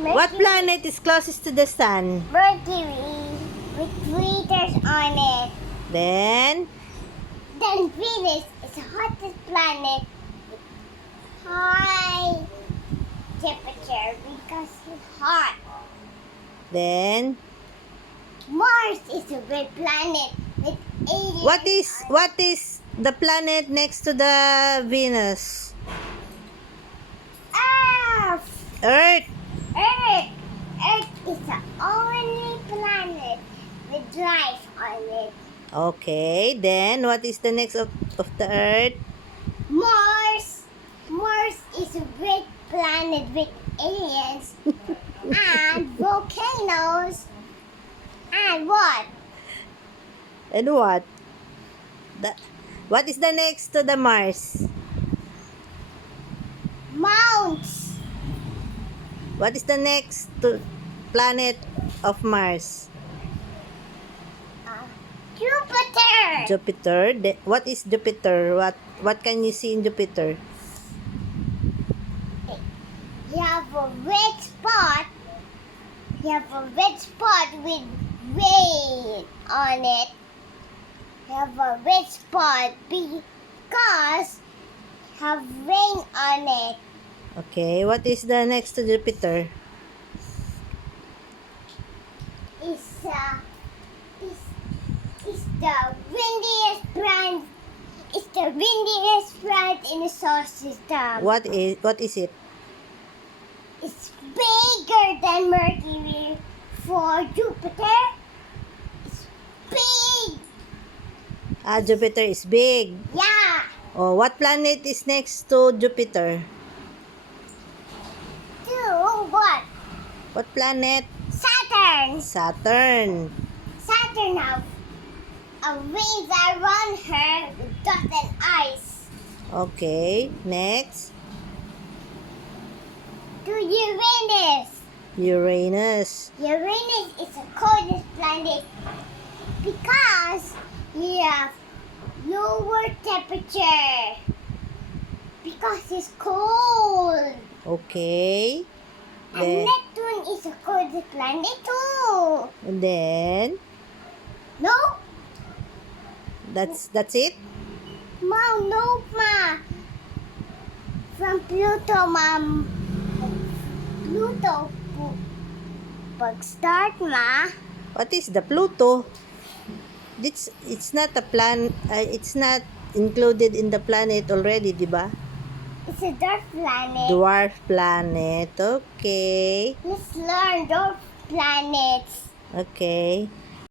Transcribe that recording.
What planet is closest to the sun? Mercury with craters on it. Then, Venus is the hottest planet with high temperature because it's hot. then, Mars is a red planet with aliens. what is the planet next to the Venus? Earth. Earth. Earth. Earth is the only planet with life on it. Okay, then what is the next of the Earth? Mars. Mars is a red planet with aliens and volcanoes. And what? And what? What is the next to the Mars? Mounts. What is the next to planet of Mars? Jupiter. Jupiter. What is Jupiter? What can you see in Jupiter? You have a red spot. You have a red spot with rain on it. You have a red spot because have rain on it. Okay, what is the next to Jupiter? It's the windiest planet. It's the windiest planet in the solar system. What is it? It's bigger than Mercury. For Jupiter, it's big. Jupiter is big. Yeah. Oh, what planet is next to Jupiter? What? What planet? Saturn. Saturn. Saturn have rings around her with dust and ice. Okay, next. To Uranus. Uranus. Uranus is the coldest planet because you have lower temperature. Because it's cold. Okay. And Then, Neptune is the coldest planet too. and then No? that's it. Mom, no, Ma. From Pluto, Mom. Pluto. Pag-start, Ma. What is the Pluto? It's not a it's not included in the planet already, di ba? It's a dwarf planet. Dwarf planet. Okay. Let's learn dwarf planets. Okay.